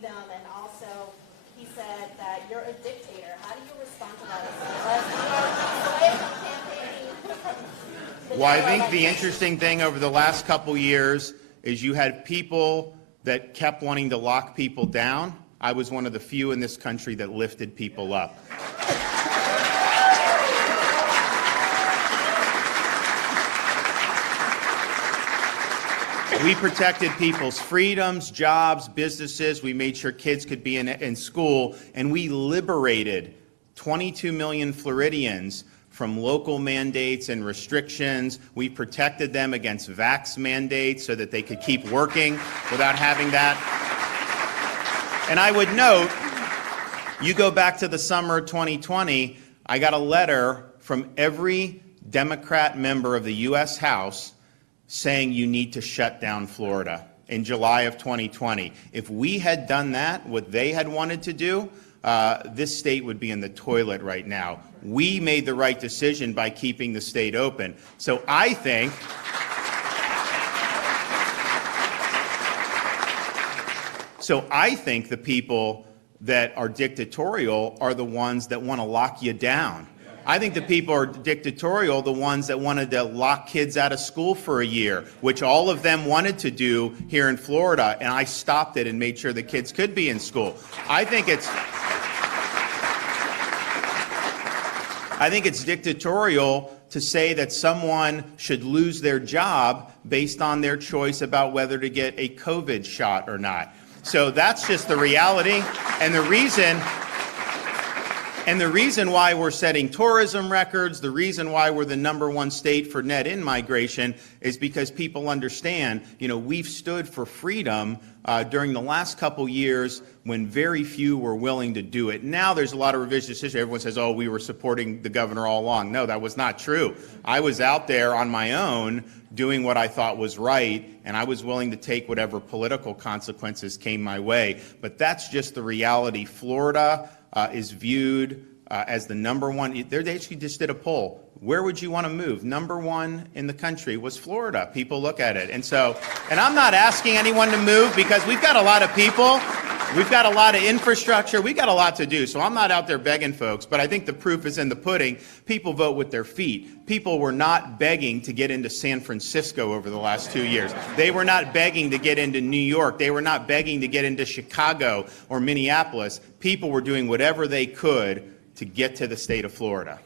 freedom, and also he said that you're a dictator. How do you respond to that? Because you are campaigning. Well, I think the interesting thing over the last couple years is you had people that kept wanting to lock people down. I was one of the few in this country that lifted people up. We protected people's freedoms, jobs, businesses. We made sure kids could be in school, and we liberated 22 million Floridians from local mandates and restrictions. We protected them against vax mandates so that they could keep working without having that. And I would note, you go back to the summer of 2020, I got a letter from every Democrat member of the U.S. House saying you need to shut down Florida in July of 2020. If we had done that, what they had wanted to do, this state would be in the toilet right now. We made the right decision by keeping the state open. So I think the people that are dictatorial are the ones that want to lock you down. I think the people who are dictatorial, the ones that wanted to lock kids out of school for a year, which all of them wanted to do here in Florida, and I stopped it and made sure the kids could be in school. I think it's dictatorial to say that someone should lose their job based on their choice about whether to get a COVID shot or not. So that's just the reality, and the reason why we're setting tourism records, the reason why we're the #1 state for net in-migration is because people understand, we've stood for freedom during the last couple years when very few were willing to do it. Now there's a lot of revisionist history. Everyone says, oh, we were supporting the governor all along. No, that was not true. I was out there on my own doing what I thought was right, and I was willing to take whatever political consequences came my way. But that's just the reality. Florida is viewed as the #1. They actually just did a poll. Where would you want to move? #1 in the country was Florida. People look at it. And I'm not asking anyone to move because we've got a lot of people. We've got a lot of infrastructure. We've got a lot to do. So I'm not out there begging folks, but I think the proof is in the pudding. People vote with their feet. People were not begging to get into San Francisco over the last 2 years. They were not begging to get into New York. They were not begging to get into Chicago or Minneapolis. People were doing whatever they could to get to the state of Florida.